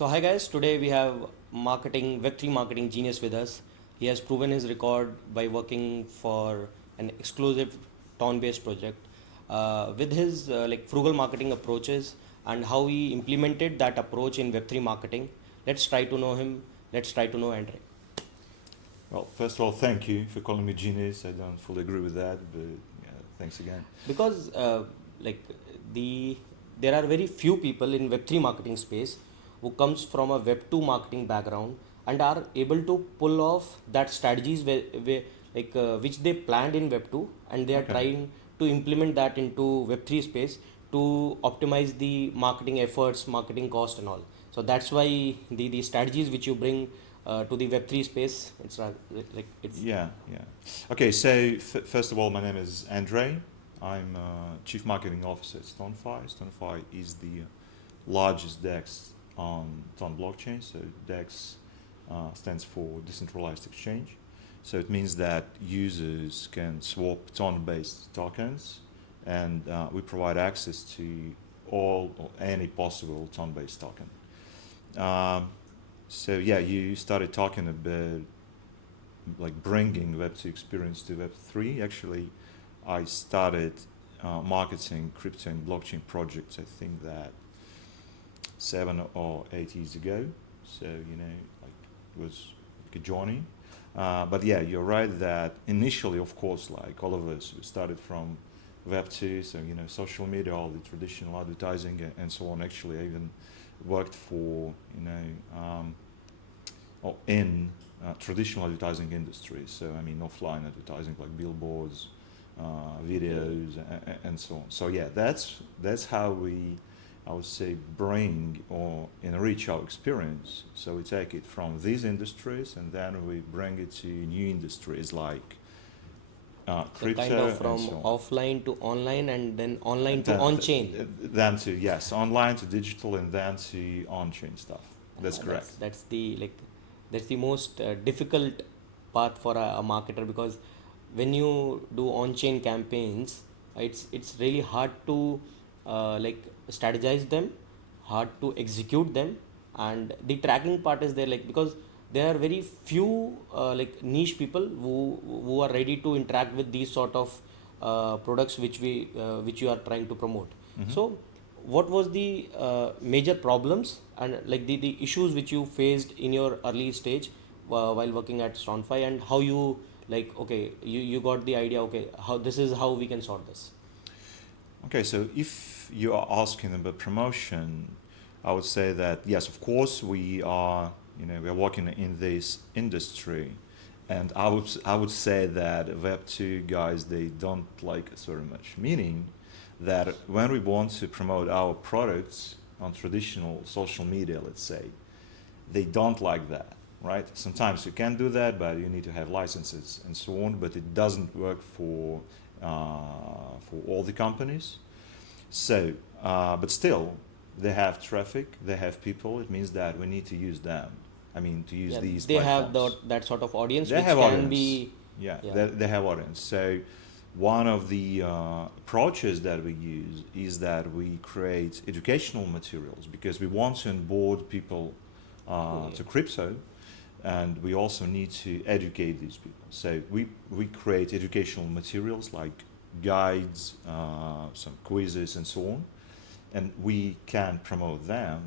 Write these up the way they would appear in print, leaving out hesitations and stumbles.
So hi guys, today we have Web3 marketing genius with us. He has proven his record by working for an exclusive town-based project. With his frugal marketing approaches and how he implemented that approach in Web3 marketing, let's try to know him. Let's try to know Andrey. Well, first of all, thank you for calling me genius. I don't fully agree with that, but thanks again. Because there are very few people in Web3 marketing space who comes from a Web2 marketing background and are able to pull off that strategies which they planned in Web2 and they are trying to implement that into Web3 space to optimize the marketing efforts, marketing cost and all. So that's why the strategies which you bring to the Web3 space, Yeah. Okay, so first of all, my name is Andrey. I'm Chief Marketing Officer at StoneFi. StoneFi is the largest DEX on Ton blockchain. So DEX stands for Decentralized Exchange. So it means that users can swap Ton-based tokens, and we provide access to all or any possible Ton-based token. So yeah, you started talking about like bringing Web2 experience to Web3. Actually, I started marketing crypto and blockchain projects, I think that 7 or 8 years ago. So, it was like a journey. But yeah, you're right that initially, of course, like all of us, we started from Web2, so, social media, all the traditional advertising and so on. Actually, I even worked for, in traditional advertising industry. So, I mean, offline advertising like billboards, videos, and so on. So yeah, that's how we, I would say, bring or enrich our experience. So we take it from these industries and then we bring it to new industries like crypto, kind of from and so on. offline to online and then online to on-chain. Then to, yes, online to digital and then to on-chain stuff. That's correct. That's the most difficult part for a marketer, because when you do on-chain campaigns, it's really hard to strategize them, hard to execute them, and the tracking part is there, because there are very few niche people who are ready to interact with these sort of products which you are trying to promote. So what was the major problems and the issues which you faced in your early stage while working at StoneFi, and how you you got the idea, how this is how we can sort this? Okay, so if you are asking about promotion, I would say that yes, of course, we are working in this industry, and I would say that Web2 guys, they don't like us very much. Meaning that when we want to promote our products on traditional social media, let's say, they don't like that, right? Sometimes you can do that, but you need to have licenses and so on. But it doesn't work for all the companies. So, but still, they have traffic, they have people. It means that we need to use them. I mean, to use these they platforms. have that sort of audience They which have can audience. be They have audience. So one of the approaches that we use is that we create educational materials because we want to onboard people to crypto, and we also need to educate these people. So we create educational materials like guides, some quizzes and so on, and we can promote them.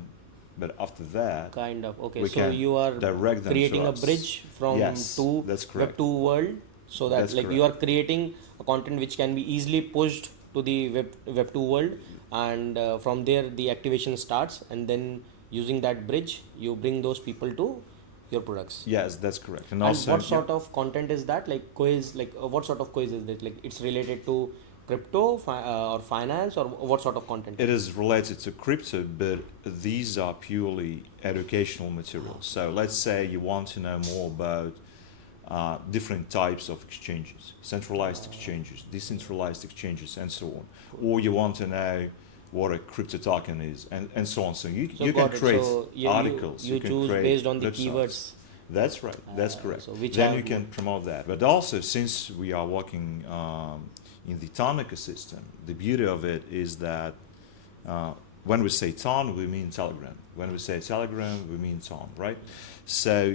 But after that, kind of we so can you are direct them creating to a us. bridge from Yes, to that's correct. Web2 world, so that That's you are creating a content which can be easily pushed to the Web2 world, and from there the activation starts, and then using that bridge you bring those people to your products. Yes, that's correct. And also, what sort of content is that, like quiz, what sort of quiz is it, like it's related to crypto or finance, or what sort of content? it is related to crypto, but these are purely educational materials. So let's say you want to know more about different types of exchanges, centralized exchanges, decentralized exchanges, and so on. Or you want to know what a crypto token is, and so on. So you can create articles. You can choose create based on the websites. keywords. That's right. That's correct. So which then are you can promote that. But also, since we are working in the Ton ecosystem, the beauty of it is that when we say Ton, we mean Telegram. When we say Telegram, we mean Ton, right? So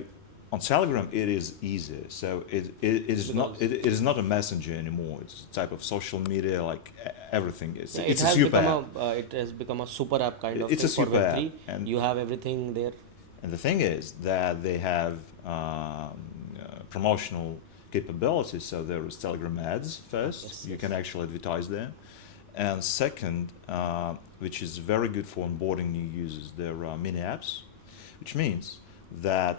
on Telegram, it is easier. So it is not a messenger anymore. It's a type of social media, like everything. Yeah, It's a super app. it has become a super app kind of It's a thing for super app, Web3. You have everything there. and the thing is that they have promotional capabilities. So there is Telegram ads first. Yes, You yes. can actually advertise there. And second, which is very good for onboarding new users, there are mini apps, which means that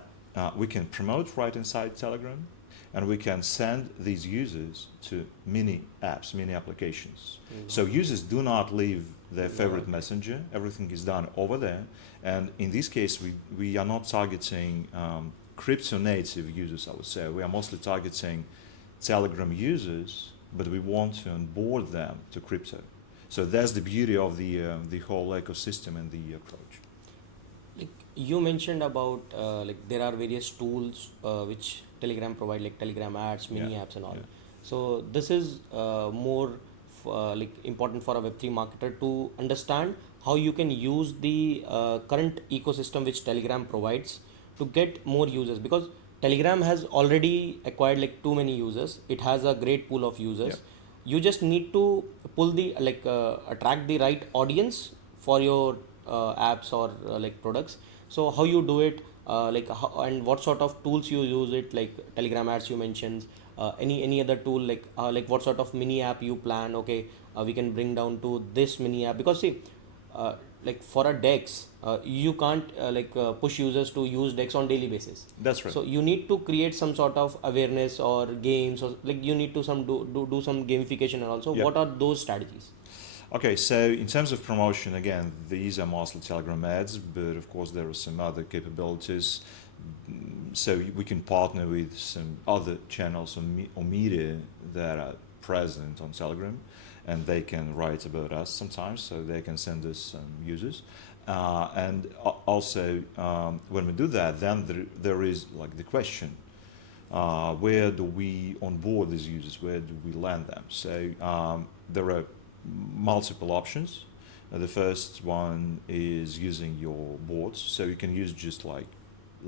we can promote right inside Telegram, and we can send these users to mini apps, mini applications. So users do not leave their favorite messenger. Everything is done over there. And in this case, we are not targeting crypto native users, I would say. We are mostly targeting Telegram users, but we want to onboard them to crypto. So that's the beauty of the whole ecosystem and the approach. Like you mentioned about like there are various tools which Telegram provide, like Telegram ads, mini apps, and all. Yeah. So this is more like important for a Web3 marketer to understand how you can use the current ecosystem which Telegram provides to get more users, because Telegram has already acquired like too many users. It has a great pool of users. Yeah. You just need to pull the like attract the right audience for your apps or like products. So how you do it, like how, and what sort of tools you use it, like Telegram ads you mentioned, any other tool, like what sort of mini app you plan. Okay, we can bring down to this mini app, because see, like for a DEX, you can't push users to use DEX on daily basis. That's right. So you need to create some sort of awareness or games, or like you need to do some gamification, and also Yeah. what are those strategies? Okay, so in terms of promotion, again, these are mostly Telegram ads, but of course there are some other capabilities. So we can partner with some other channels or media that are present on Telegram, and they can write about us sometimes, so they can send us some users. And also, when we do that, then there is like the question, where do we onboard these users? Where do we land them? So there are multiple options. The first one is using your bots. So you can use just like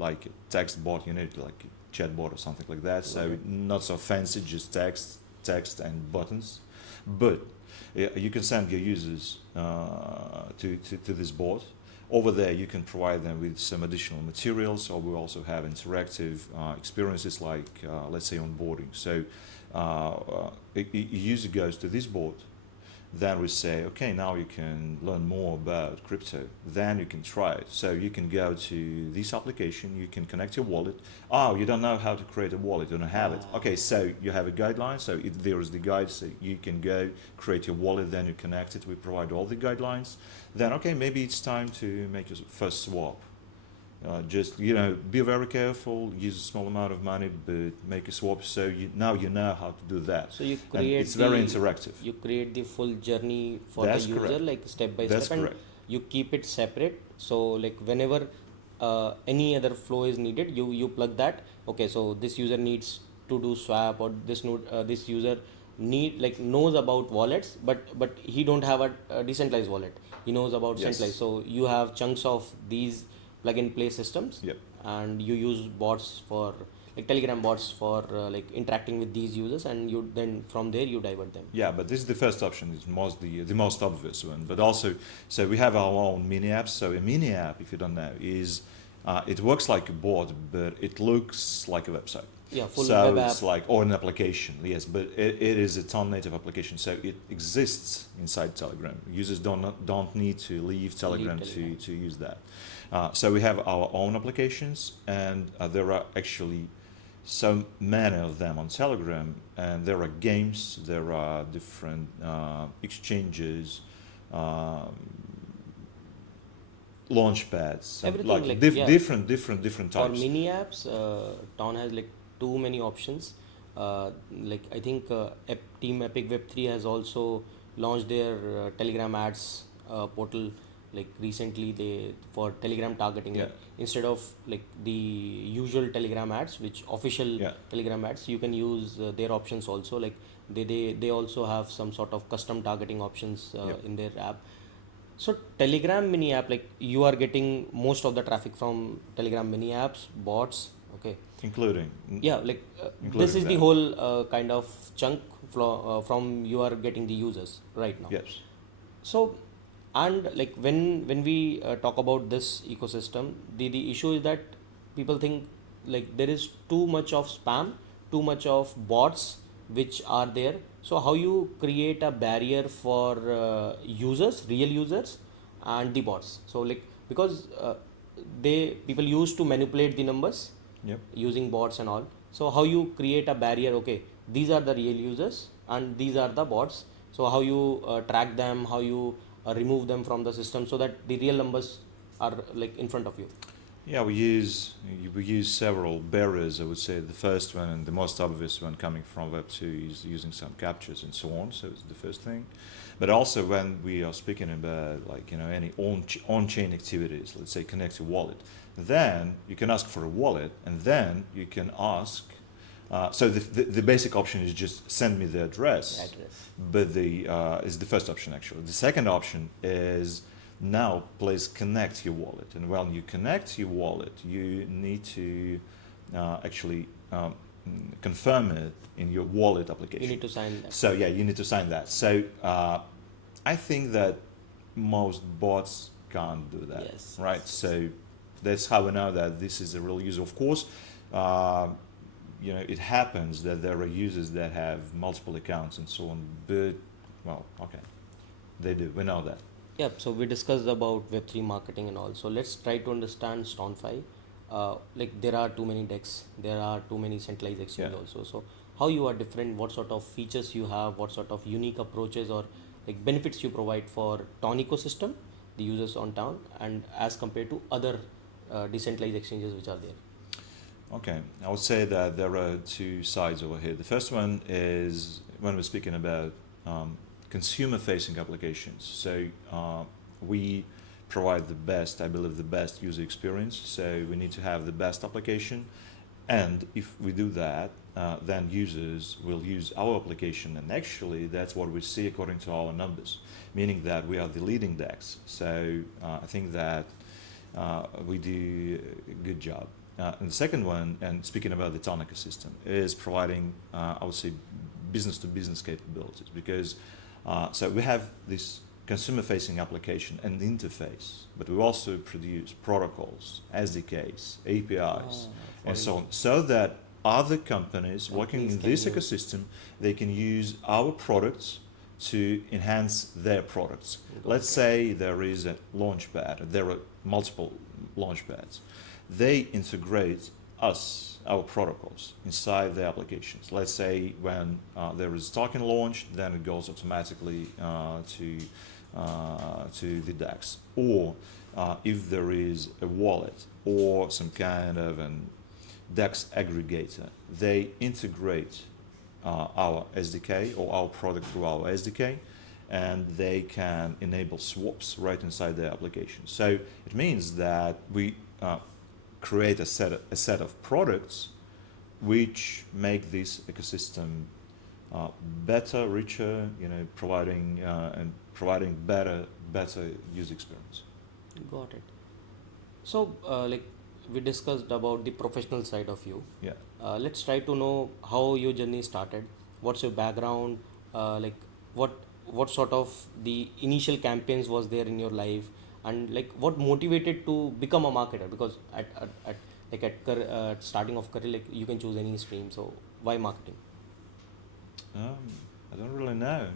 a text bot, you need like a chat bot or something like that. So Okay. not so fancy, just text and buttons. But you can send your users to this bot. Over there, you can provide them with some additional materials, or we also have interactive experiences like, let's say, onboarding. So a user goes to this bot, then we say, okay, now you can learn more about crypto. Then you can try it. So you can go to this application, you can connect your wallet. Oh, you don't know how to create a wallet, you don't have it. Okay, so you have a guideline. So there is the guide, so you can go create your wallet, then you connect it. We provide all the guidelines. Then, okay, maybe it's time to make your first swap. Just be very careful, use a small amount of money, but make a swap. So now you know how to do that. So you And create it's very interactive. You create the full journey for That's the user, correct. like step by That's step, and correct. you keep it separate. So like whenever any other flow is needed, you plug that. Okay, so this user needs to do swap, or this user knows about wallets, but he don't have a decentralized wallet. He knows about Yes. centralized. So you have chunks of these plug and play systems. Yep. And you use bots for like Telegram bots for like interacting with these users, and you then from there you divert them. Yeah, but this is the first option. It's the most obvious one. But also, so we have our own mini apps. So a mini app, if you don't know, is it works like a bot, but it looks like a website. Yeah, full So web it's app. like, or an application, yes, but it is a Ton native application. So it exists inside Telegram. Users don't need to leave Telegram, Telegram. to use that. So we have our own applications, and there are actually so many of them on Telegram, and there are games, there are different exchanges, launch pads, Everything like like, different For types. mini apps, Town has like too many options. Like I think Team Epic Web3 has also launched their Telegram ads portal like recently. They for Telegram targeting. Yeah. Like, instead of like the usual Telegram ads, which official Yeah. Telegram ads, you can use their options also. Like they also have some sort of custom targeting options Yeah. in their app. So Telegram mini app, like you are getting most of the traffic from Telegram mini apps, bots. Okay. including Yeah, like this including is the that. whole kind of chunk from you are getting the users right now. Yes. So, and like when we talk about this ecosystem, the issue is that people think like there is too much of spam, too much of bots which are there. So how you create a barrier for users, real users, and the bots? So like because they people used to manipulate the numbers Yep. using bots and all. So how you create a barrier? Okay, these are the real users and these are the bots. So how you track them, how you remove them from the system so that the real numbers are like in front of you. Yeah, we use several barriers. I would say the first one and the most obvious one coming from Web2 is using some captures and so on. So it's the first thing. But also when we are speaking about like any on-chain activities, let's say connect to wallet, then you can ask for a wallet, and then you can ask. So the basic option is just send me the address, Address. but the is the first option actually. The second option is now please connect your wallet, and when you connect your wallet, you need to actually confirm it in your wallet application. You need to sign that. So yeah, you need to sign that. So I think that most bots can't do that, Yes. right? So that's how we know that this is a real user. Of course, it happens that there are users that have multiple accounts and so on, but well, okay, they do. We know that. Yeah, so we discussed about Web3 marketing and all. So let's try to understand StoneFi. Like there are too many DEX, there are too many centralized exchange Yeah. also. So how you are different, what sort of features you have, what sort of unique approaches or like benefits you provide for Town ecosystem, the users on Town, and as compared to other decentralized exchanges which are there. Okay, I would say that there are two sides over here. The first one is when we're speaking about consumer-facing applications. So we provide the best, I believe, the best user experience. So we need to have the best application, and if we do that, then users will use our application, and actually that's what we see according to our numbers, meaning that we are the leading DEX. So I think that we do a good job. And the second one, and speaking about the Ton ecosystem, is providing, I would say, business-to-business capabilities, because so we have this consumer-facing application and interface, but we also produce protocols, SDKs, APIs, and so on, so that other companies working in this ecosystem, they can use our products to enhance their products. Let's say there is a launchpad, there are multiple launchpads. They integrate our protocols inside the applications. Let's say when there is token launched, then it goes automatically to the DEX. Or if there is a wallet or some kind of an DEX aggregator, they integrate our SDK or our product through our SDK, and they can enable swaps right inside the application. So it means that we create a set of products which make this ecosystem better, richer, providing better user experience. Got it. So like we discussed about the professional side of you. Yeah. Let's try to know how your journey started. What's your background? Like what sort of the initial campaigns was there in your life, and like what motivated to become a marketer? Because at starting of career, like you can choose any stream. So why marketing? I don't really know.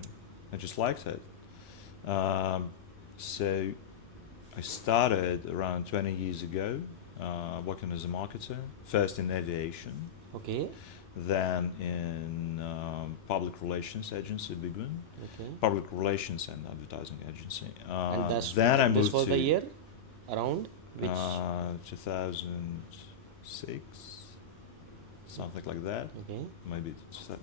I just liked it. So I started around 20 years ago working as a marketer, first in aviation, Okay. then in public relations agency, big one, Okay. public relations and advertising agency. And Then I this moved was to the year around which 2006, something like that, okay. maybe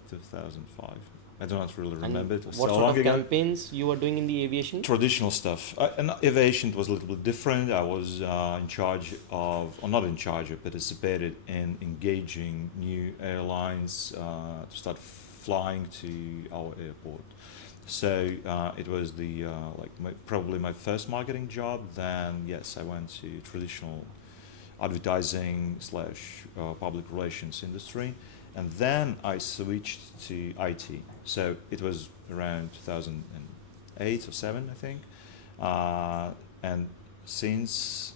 2005. I don't really And remember. It was what so sort long of ago. campaigns you were doing in the aviation? Traditional stuff. And aviation was a little bit different. I was in charge of, or not in charge of, participated in engaging new airlines to start flying to our airport. So it was the probably my first marketing job. Then yes, I went to traditional advertising slash public relations industry, and then I switched to IT. So it was around 2008 or 7, I think, and since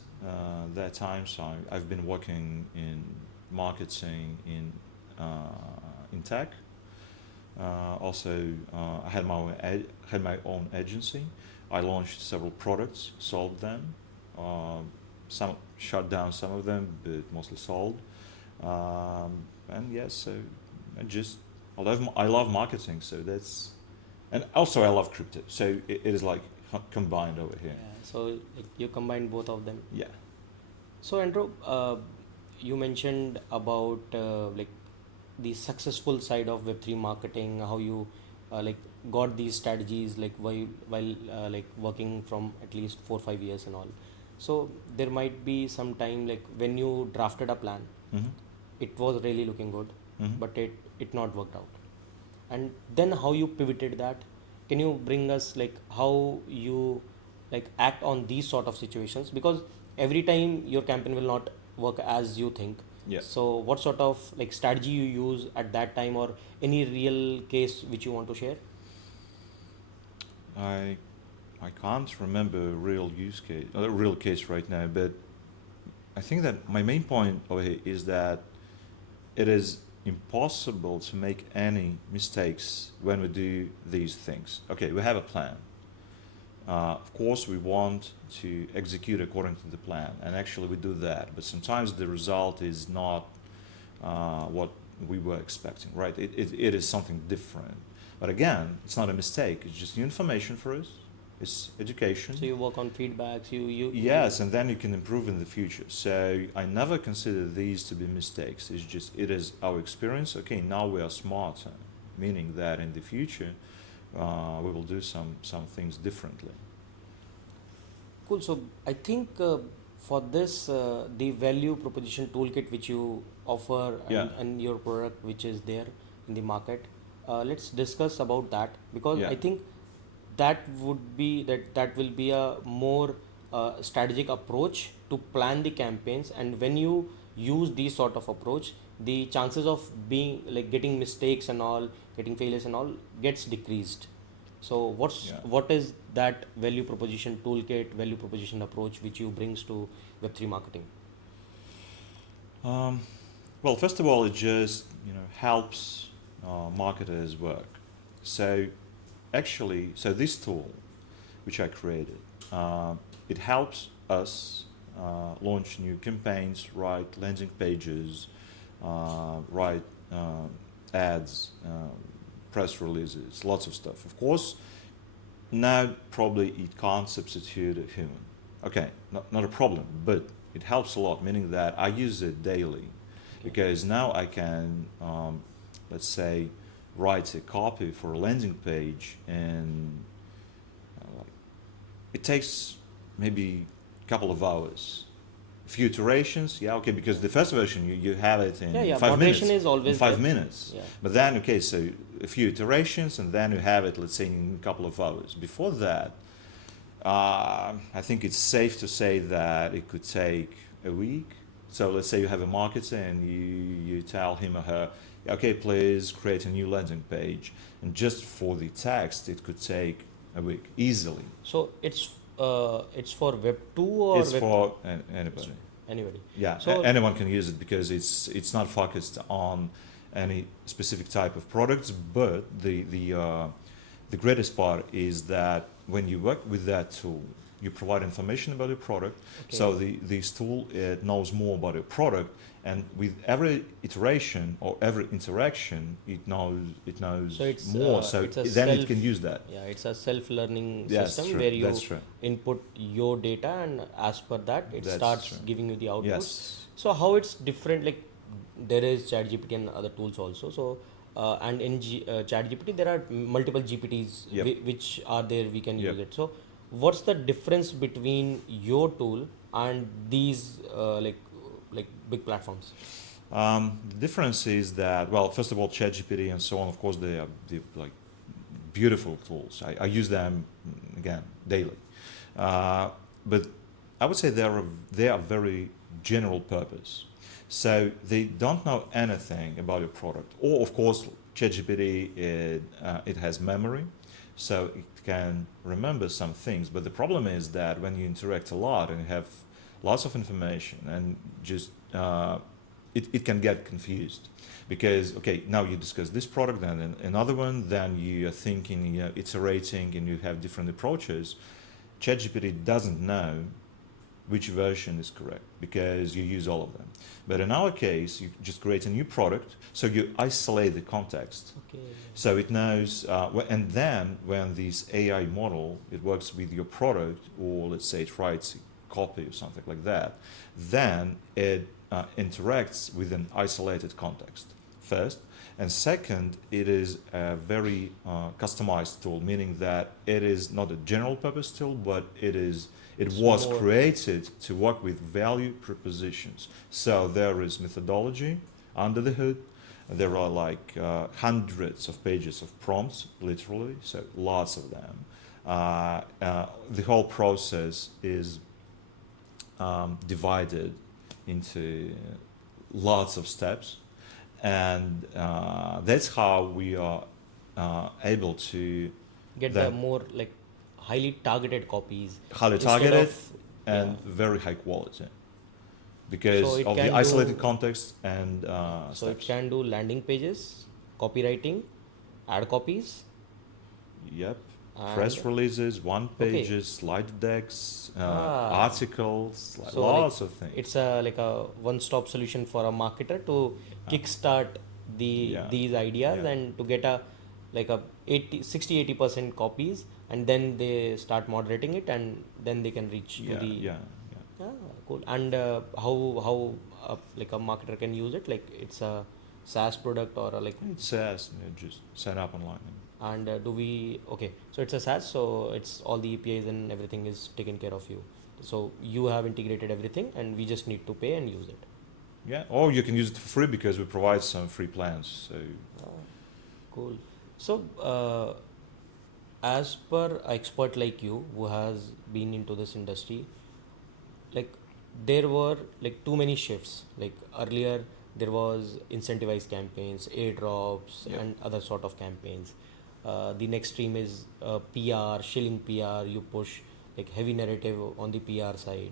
that time, so I've been working in marketing in tech. Also, I had my own agency. I launched several products, sold them. Some shut down some of them, but mostly sold. And yes, so I love marketing. So that's, and also I love crypto. So it is like combined over here. Yeah, so like, you combine both of them. Yeah. So Andrew, you mentioned about like the successful side of Web3 marketing, how you like got these strategies like while like working from at least 4 or 5 years and all. So there might be some time like when you drafted a plan, Mm-hmm. it was really looking good, Mm-hmm. but it not worked out. And then how you pivoted that? Can you bring us like how you like act on these sort of situations? Because every time your campaign will not work as you think. Yeah. So what sort of like strategy you use at that time, or any real case which you want to share? I I can't remember a real case right now, but I think that my main point over here is that it is impossible to make any mistakes when we do these things. Okay, we have a plan. Of course, we want to execute according to the plan, and actually we do that. But sometimes the result is not what we were expecting, right? It is something different. But again, it's not a mistake. It's just new information for us. It's education. So you work on feedbacks. Yes, and then you can improve in the future. So I never consider these to be mistakes. It is our experience. Okay, now we are smarter, meaning that in the future we will do some things differently. Cool. So I think for this, the value proposition toolkit which you offer Yeah. and your product which is there in the market, let's discuss about that, because Yeah. I think that will be a more strategic approach to plan the campaigns. And when you use these sort of approach, the chances of being like getting mistakes and all, getting failures and all gets decreased. So Yeah. what is that value proposition toolkit, value proposition approach which you brings to Web3 marketing? Well, first of all, it just helps marketers work. So actually, this tool, which I created, it helps us launch new campaigns, write landing pages, write ads, press releases, lots of stuff. Of course, now probably it can't substitute a human. Okay, not a problem, but it helps a lot, meaning that I use it daily, because now I can, let's say, write a copy for a landing page, and it takes maybe a couple of hours, a few iterations. Yeah, okay, because the first version you have it in Yeah, 5 minutes. moderation is always in 5 there. minutes. Yeah. But then, okay, so a few iterations, and then you have it, let's say, in a couple of hours. Before that, I think it's safe to say that it could take a week. So let's say you have a marketer and you tell him or her, okay, please create a new landing page. And just for the text, it could take a week easily. So it's for Web 2 or It's Web for anybody. anybody. Yeah, So anyone can use it, because it's not focused on any specific type of products. But the greatest part is that when you work with that tool, you provide information about your product. Okay. So this tool, it knows more about your product, and with every iteration or every interaction, it knows So it's more. So it's a then it self- can use that. yeah, it's a self-learning That's system true. where you That's true. input your data, and as per that it That's starts true. giving you the output. Yes. So how it's different? Like there is ChatGPT and other tools also. So and in ChatGPT there are multiple GPTs Yep. which are there. We can Yep. use it. So what's the difference between your tool and these like big platforms? The difference is that, well, first of all, ChatGPT and so on, of course, they are like beautiful tools. I use them again daily, but I would say they are very general purpose. So they don't know anything about your product. Or of course, ChatGPT it has memory, so it can remember some things. But the problem is that when you interact a lot and you have lots of information and just it can get confused because okay, now you discuss this product then another one, then you are thinking, you know, iterating, and you have different approaches. ChatGPT doesn't know which version is correct because you use all of them. But in our case, you just create a new product, so you isolate the context. Okay. So it knows, and then when this AI model, it works with your product, or let's say it writes a copy or something like that, then it interacts with an isolated context first. And second, it is a very customized tool, meaning that it is not a general purpose tool, but it was created to work with value propositions. So there is methodology under the hood. There are like hundreds of pages of prompts, literally, so lots of them. The whole process is divided into lots of steps, and that's how we are able to get the more like highly targeted copies. highly targeted and very high quality because of the isolated context and so it can do landing pages, copywriting, ad copies. Yep. Press releases, one pages, slide decks, articles, so lots like of things. It's like a one-stop solution for a marketer to kickstart these ideas and to get a like a 60-80% copies, and then they start moderating it, and then they can reach to the cool. And how like a marketer can use it? Like it's a SaaS product or a, like it's SaaS. Just sign up online. And so it's a SaaS, so it's all the APIs and everything is taken care of you. So you have integrated everything, and we just need to pay and use it. Yeah, or you can use it for free because we provide some free plans. So cool. So as per an expert like you who has been into this industry, like there were like too many shifts. Like earlier there was incentivized campaigns, airdrops, and other sort of campaigns. The next stream is PR, shilling PR. You push like heavy narrative on the PR side.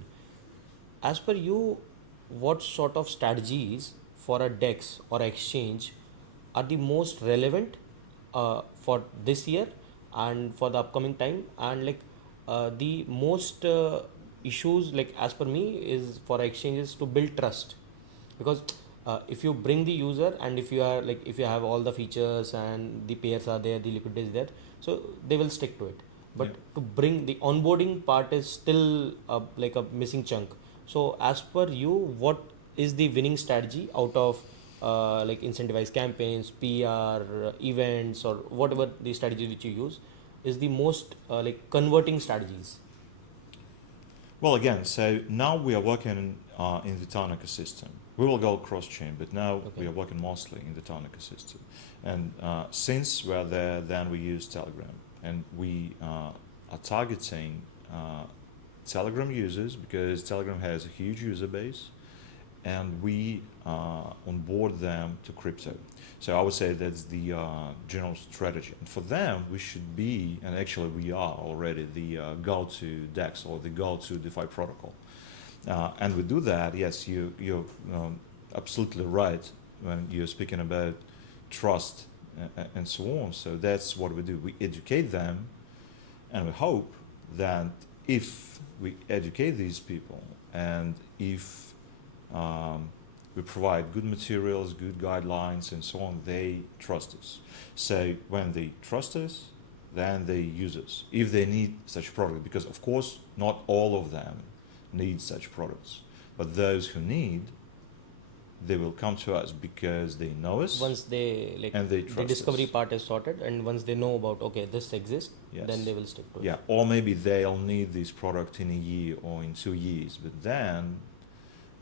As per you, what sort of strategies for a DEX or exchange are the most relevant for this year and for the upcoming time? And like the most issues, like as per me, is for exchanges to build trust, because if you bring the user, and if you have all the features and the pairs are there, the liquidity is there, so they will stick to it. But to bring the onboarding part is still like a missing chunk. So as per you, what is the winning strategy out of like incentivized campaigns, PR, events, or whatever the strategy which you use is the most like converting strategies? well, again, so now we are working in the TON ecosystem. We will go cross-chain, but now we are working mostly in the TON ecosystem. And since we're there, then we use Telegram. And we are targeting Telegram users because Telegram has a huge user base, and we onboard them to crypto. So I would say that's the general strategy. And for them, we should be, and actually we are already, the go-to DEX or the go-to DeFi protocol. And we do that, yes, you're absolutely right when you're speaking about trust and so on. So that's what we do. We educate them, and we hope that if we educate these people, and if we provide good materials, good guidelines, and so on, they trust us. So when they trust us, then they use us if they need such a product, because of course not all of them need such products, but those who need, they will come to us because they know us. Once they like, and they trust the discovery us. part is sorted, and once they know about this exists, then they will stick to it. Yeah, or maybe they'll need this product in a year or in 2 years, but then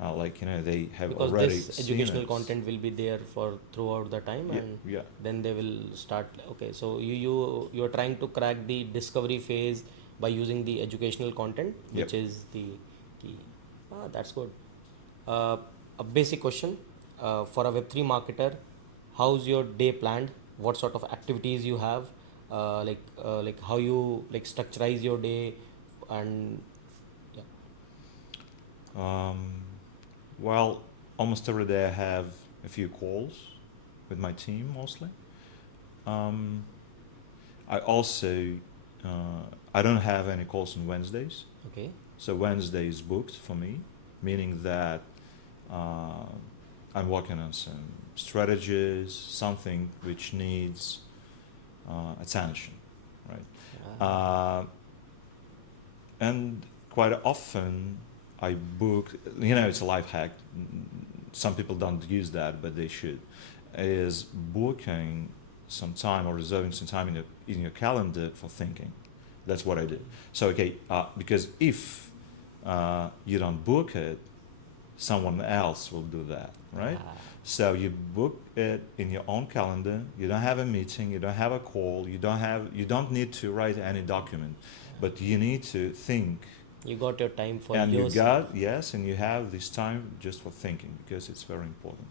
they have because already this seen educational it. content will be there for throughout the time, Yeah, and yeah. then they will start. Okay, so you're trying to crack the discovery phase by using the educational content, Yep. which is the key. That's good. uh, a basic question for a web3 marketer: how's your day planned? What sort of activities you have? Like how you like structurize your day, and yeah. Um, well, almost every day I have a few calls with my team mostly. Um, I also I don't have any calls on Wednesdays, Okay. so Wednesday is booked for me, meaning that uh, I'm working on some strategies, something which needs attention, right? Uh, and quite often I book, it's a life hack. Some people don't use that, but they should. Is booking some time or reserving some time in your calendar for thinking. That's what I do. So, okay, because if you don't book it, someone else will do that, right? So you book it in your own calendar. You don't have a meeting. You don't have a call. You don't need to write any document, but you need to think. You got your time for And you yourself. and you have this time just for thinking because it's very important.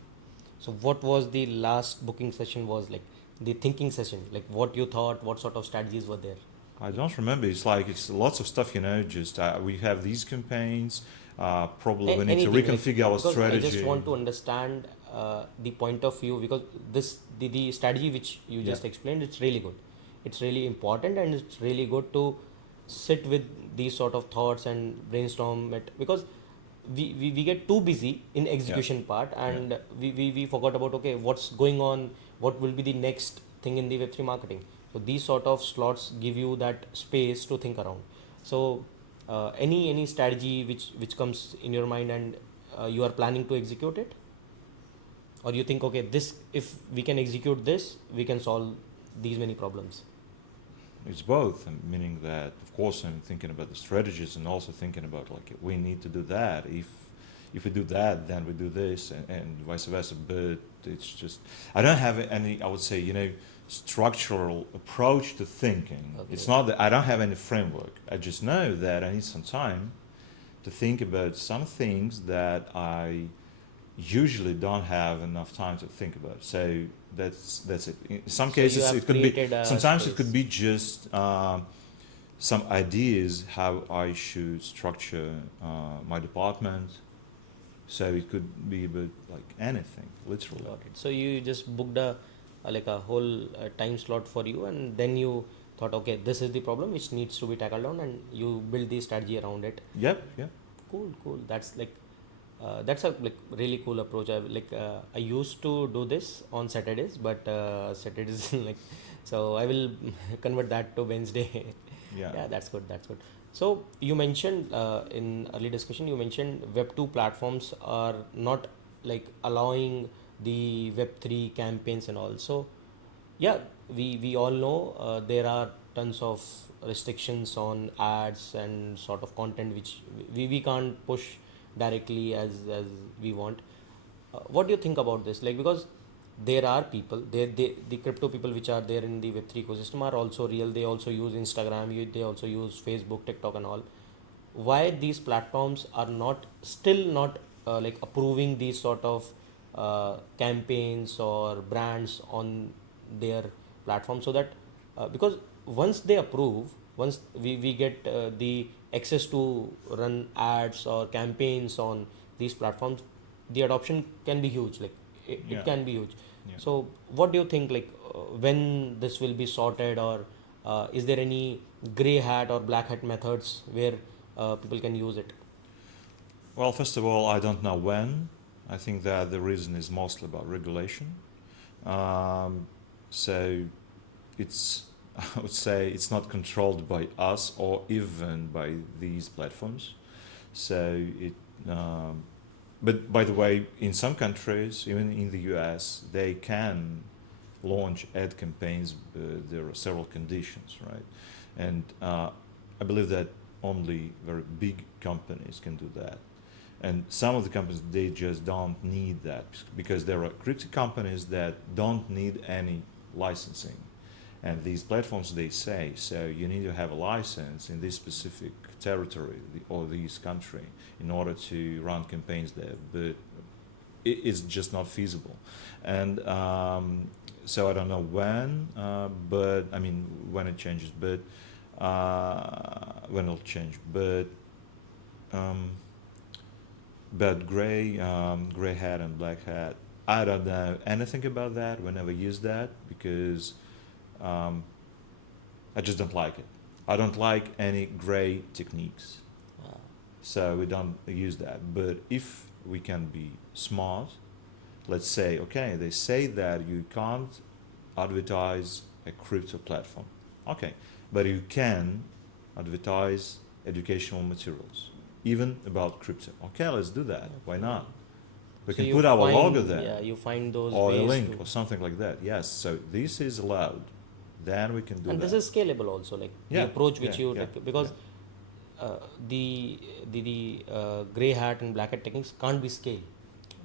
So what was the last booking session was like, the thinking session, like what you thought, what sort of strategies were there? I don't remember. It's lots of stuff. Just we have these campaigns. Probably we need to Anything, like, reconfigure our because I just strategy. want to understand the point of view, because the strategy which you Yeah. just explained, it's really good, it's really important, and it's really good to sit with these sort of thoughts and brainstorm it, because we get too busy in execution part, and we forgot about, okay, what's going on, what will be the next thing in the web3 marketing. So these sort of slots give you that space to think around. So any strategy which comes in your mind, and you are planning to execute it, or you think, okay, this, if we can execute this, we can solve these many problems. It's both, meaning that of course I'm thinking about the strategies and also thinking about we need to do that. If we do that, then we do this, and vice versa. But it's just I don't have any. I would say structural approach to thinking. Okay. It's not that I don't have any framework. I just know that I need some time to think about some things that I usually don't have enough time to think about. So that's it. In some So you cases, have it could be. created a Sometimes it space. could be just some ideas how I should structure my department. So it could be about anything, literally. Got it. So you just booked a whole time slot for you, and then you thought, okay, this is the problem which needs to be tackled on, and you build the strategy around it. Yep. Yeah. Cool. That's a really cool approach. I used to do this on Saturdays, but Saturdays so I will convert that to Wednesday. Yeah. Yeah, that's good. That's good. So you mentioned in early discussion, you mentioned Web2 platforms are not allowing the Web3 campaigns and all. So yeah, we all know there are tons of restrictions on ads and sort of content which we can't push directly as we want. What do you think about this, because there are people there, the crypto people which are there in the web3 ecosystem are also real, they also use Instagram, they also use Facebook, TikTok and all. Why these platforms are not still not approving these sort of campaigns or brands on their platform, so that because once they approve, once we get the access to run ads or campaigns on these platforms, the adoption can be huge, it Yeah. can be huge. Yeah. So what do you think, when this will be sorted, or is there any gray hat or black hat methods where people can use it? Well, first of all, I don't know when. I think that the reason is mostly about regulation. So it's I would say it's not controlled by us or even by these platforms. So it. But by the way, in some countries, even in the US, they can launch ad campaigns. There are several conditions, right? And I believe that only very big companies can do that. And some of the companies, they just don't need that, because there are crypto companies that don't need any licensing. And these platforms, they say, so you need to have a license in this specific territory or this country in order to run campaigns there. But it's just not feasible. And so I don't know when, but I mean, when it changes, but when it'll change. But gray hat and black hat, I don't know anything about that. We never use that because I just don't like it. I don't like any gray techniques. So we don't use that. But if we can be smart, let's say, okay, they say that you can't advertise a crypto platform. Okay, but you can advertise educational materials, even about crypto. Okay, let's do that. Why not? We So can you put our logo find, there, yeah, you find those or a ways link to, or something like that. Yes, so this is allowed. Then we can do and that. this is scalable also, like the Yeah, approach which yeah, you yeah, like, because the gray hat and black hat techniques can't be scaled.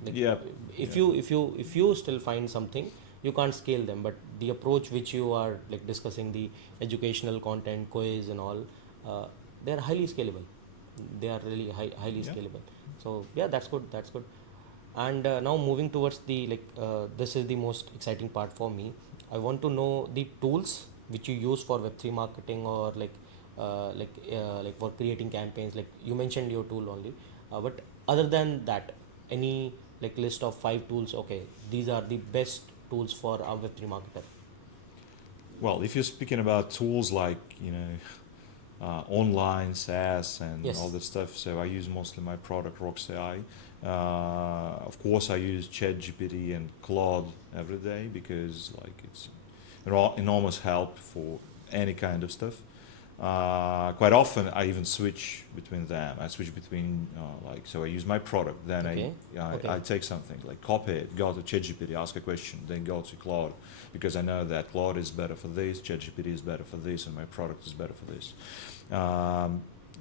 Like, Yeah, if yeah. if you still find something, you can't scale them. But the approach which you are like discussing, the educational content, quiz and all, they are highly scalable. They are really highly Yeah. scalable. So yeah, that's good. That's good. And now moving towards the this is the most exciting part for me. I want to know the tools which you use for Web3 marketing, or like for creating campaigns. Like you mentioned your tool only, but other than that, any like list of 5 tools? Okay, these are the best tools for a Web3 marketer. Well, if you're speaking about tools like, online SaaS and Yes. all this stuff, so I use mostly my product RocksAI. Of course, I use ChatGPT and Claude every day because like it's enormous help for any kind of stuff. Quite often, I even switch between them. I switch between so I use my product, then Okay. Okay. I take something like copy it, go to ChatGPT, ask a question, then go to Claude, because I know that Claude is better for this, ChatGPT is better for this, and my product is better for this.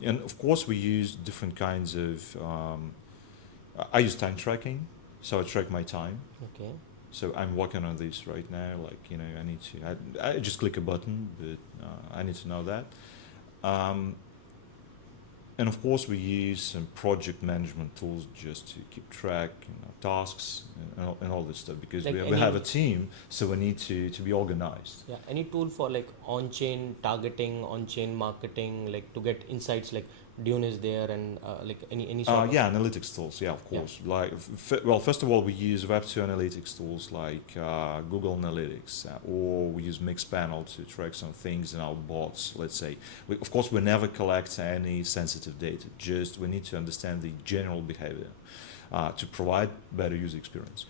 And of course, we use different kinds of. I use time tracking, so I track my time. Okay. So I'm working on this right now. Like I need to. I just click a button, but I need to know that. And of course, we use some project management tools just to keep track, tasks and all this stuff, because Like we have a team, so we need to be organized. Yeah, any tool for like on-chain targeting, on-chain marketing, like to get insights, like Dune is there, and like any sort of. Yeah, analytics tools. Yeah, of Yeah. course. Like, well, first of all, we use Web2 analytics tools like Google Analytics, or we use Mixpanel to track some things in our bots. Let's say, of course, we never collect any sensitive data. Just we need to understand the general behavior to provide better user experience.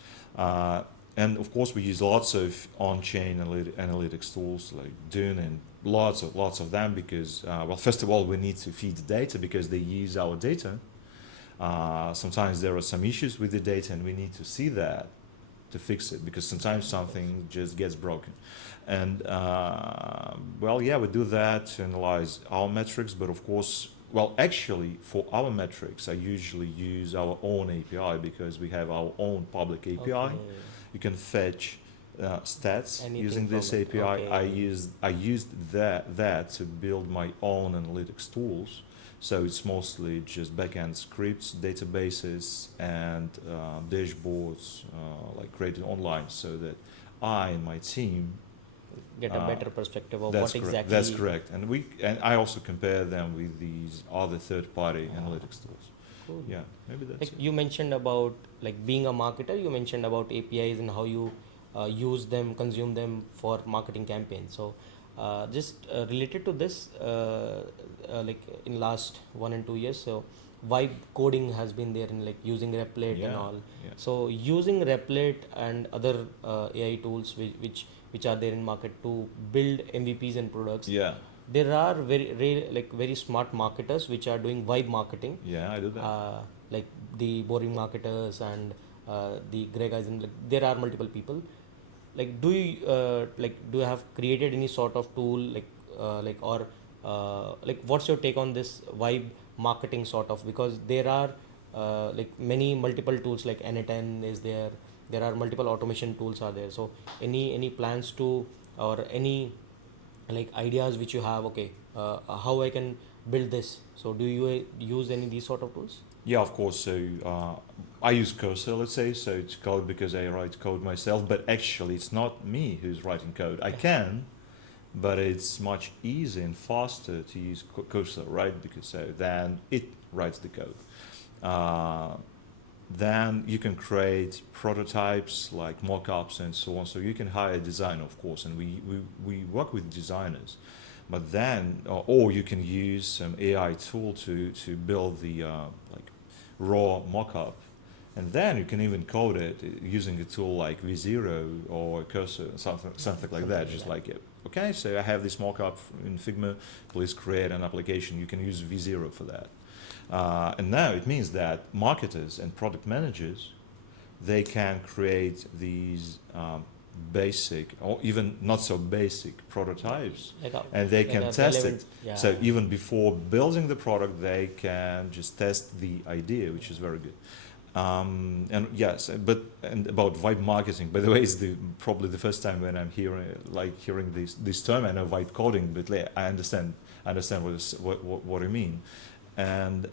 And of course, we use lots of on-chain analytics tools like Dune, and lots of them, because well, first of all, we need to feed the data because they use our data. Sometimes there are some issues with the data, and we need to see that to fix it, because sometimes something just gets broken. And well, yeah, we do that to analyze our metrics, but of course, well, actually, for our metrics, I usually use our own API, because we have our own public API. Okay. You can fetch stats Anything using this from it. API. Okay. I used that to build my own analytics tools. So it's mostly just backend scripts, databases, and dashboards like created online, so that I and my team Get a better perspective of that's what correct. exactly. That's correct. And I also compare them with these other third-party analytics tools. Cool. Yeah, maybe that's Like it. you mentioned about like being a marketer, you mentioned about APIs and how you use them, consume them for marketing campaigns. So just related to this, like in last 1 and 2 years, so vibe coding has been there in like using Replit and Yeah, all. yeah. So using Replit and other AI tools which are there in market to build MVPs and products. Yeah, There are very smart marketers which are doing vibe marketing, yeah, I do that. like the boring marketers and the Greg Eisen. Like, there are multiple people. Like, do you have created any sort of tool like what's your take on this vibe marketing sort of? Because there are like many multiple tools like N10 is there. There are multiple automation tools are there. So any plans to, or any like ideas which you have, okay, how I can build this? So do you use any of these sort of tools? Yeah, of course. So I use Cursor, let's say. So it's code because I write code myself, but actually it's not me who's writing code. I can, but it's much easier and faster to use Cursor, right? Because then it writes the code. Then you can create prototypes like mock-ups and so on. So you can hire a designer, of course, and we work with designers. But then, or you can use some AI tool to build the like raw mock-up. And then you can even code it using a tool like V0 or Cursor, something like that, just like it. Okay, so I have this mock-up in Figma, please create an application. You can use V0 for that. And now it means that marketers and product managers, they can create these basic or even not so basic prototypes, and they can test it. So even before building the product, they can just test the idea, which is very good. And yes, and about vibe marketing, by the way, is probably the first time when I'm hearing this term. I know vibe coding, but I understand what I mean. And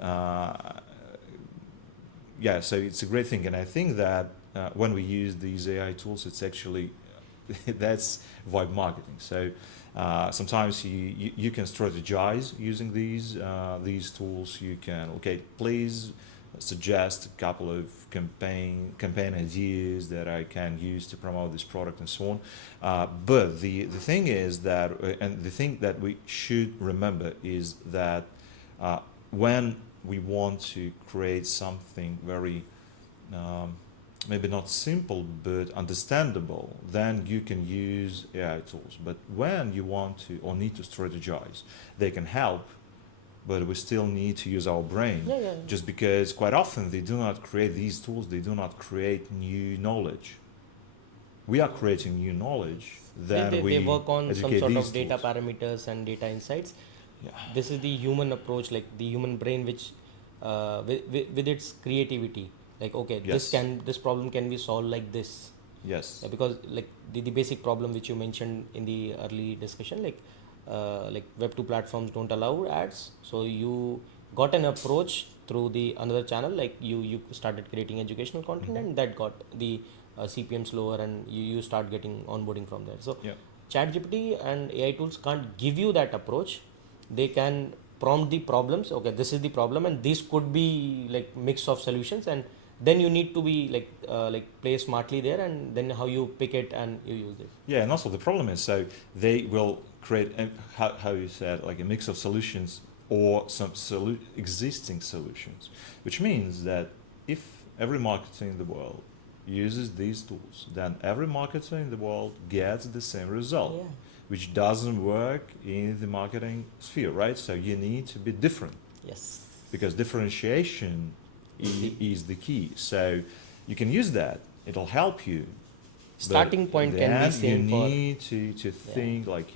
yeah, so it's a great thing, and I think that when we use these AI tools, it's actually that's vibe marketing. So sometimes you can strategize using these tools. You can, okay, please suggest a couple of campaign ideas that I can use to promote this product and so on. But the thing is that, and the thing that we should remember is that when we want to create something very maybe not simple but understandable, then you can use AI tools. But when you want to or need to strategize, they can help, but we still need to use our brain. Just because quite often they do not create these tools, they do not create new knowledge. We are creating new knowledge, then they work on some sort of data tools. Parameters and data insights. Yeah. This is the human approach, like the human brain, which with its creativity, like okay, Yes. this problem can be solved like this. Yes. Because like the basic problem which you mentioned in the early discussion, like Web2 platforms don't allow ads, so you got an approach through the another channel, like you started creating educational content, and that got the CPMs lower, and you start getting onboarding from there. So Yeah. ChatGPT and AI tools can't give you that approach. They can prompt the problems, okay, this is the problem, and this could be like mix of solutions, and then you need to be like play smartly there, and then how you pick it and you use it. Yeah, and also the problem is, so they will create how you said, like a mix of solutions or some existing solutions, which means that if every marketer in the world uses these tools, then every marketer in the world gets the same result, which doesn't work in the marketing sphere, right? So you need to be different. Yes. Because differentiation is the key. So you can use that. It'll help you. Starting point can be same for... You need to think like,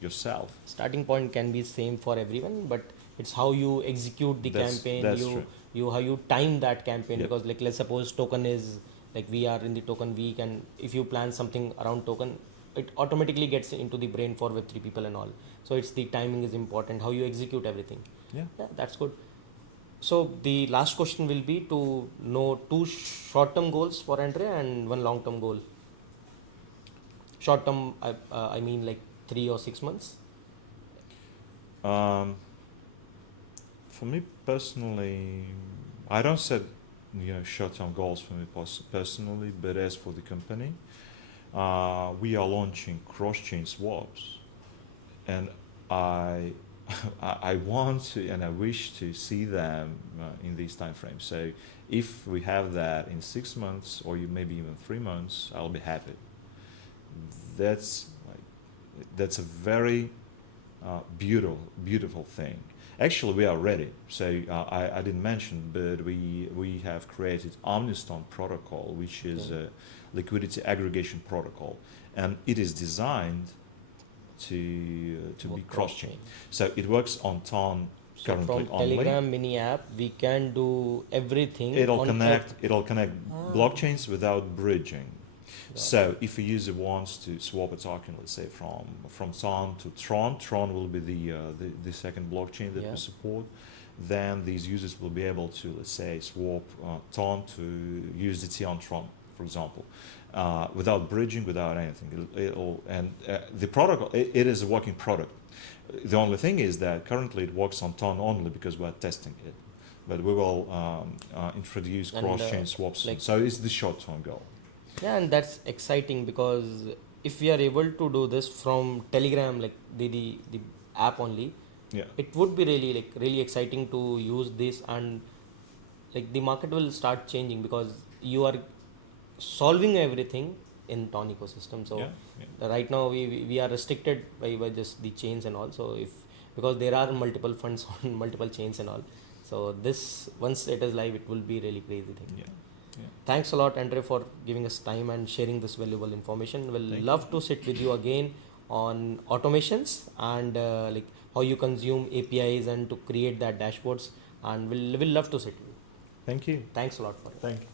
yourself. Starting point can be same for everyone, but it's how you execute the campaign. That's true. How you time that campaign. Because like let's suppose token is, like we are in the token week, and if you plan something around token, it automatically gets into the brain for Web3 people and all. So it's the timing is important, how you execute everything. Yeah, that's good. So the last question will be to know 2 short-term goals for Andrey and 1 long-term goal. Short-term, I mean like 3 or 6 months. For me personally, I don't set short-term goals for me personally, but as for the company, we are launching cross-chain swaps, and I want to and I wish to see them in these time frames. So if we have that in 6 months or maybe even 3 months, I'll be happy. That's a very beautiful thing. Actually, we are ready. So I didn't mention, but we have created Omniston protocol, which is a liquidity aggregation protocol, and it is designed to be cross-chain. So it works on TON So currently from only. Telegram mini app, we can do everything It'll on connect. Earth. It'll connect blockchains without bridging. Got So if a user wants to swap a token, let's say from Son to Tron, Tron will be the second blockchain that Yeah. we support. Then these users will be able to, let's say, swap Ton to USDT on Tron, for example, without bridging, without anything. The product, it is a working product. The only thing is that currently it works on Ton only because we're testing it. But we will introduce And, cross-chain swaps soon. like- So it's the short-term goal. Yeah, and that's exciting because if we are able to do this from Telegram, like the app only, Yeah. it would be really exciting to use this, and like the market will start changing because you are solving everything in Ton ecosystem. So Yeah. Yeah. right now we are restricted by just the chains and all. So if because there are multiple funds on multiple chains and all, so this once it is live, it will be really crazy thing. Yeah. Thanks a lot, Andre, for giving us time and sharing this valuable information. We'll Thank love to sit with you again on automations and like how you consume APIs and to create that dashboards, and we'll love to sit with you. Thank you. Thanks a lot for it. Thank you.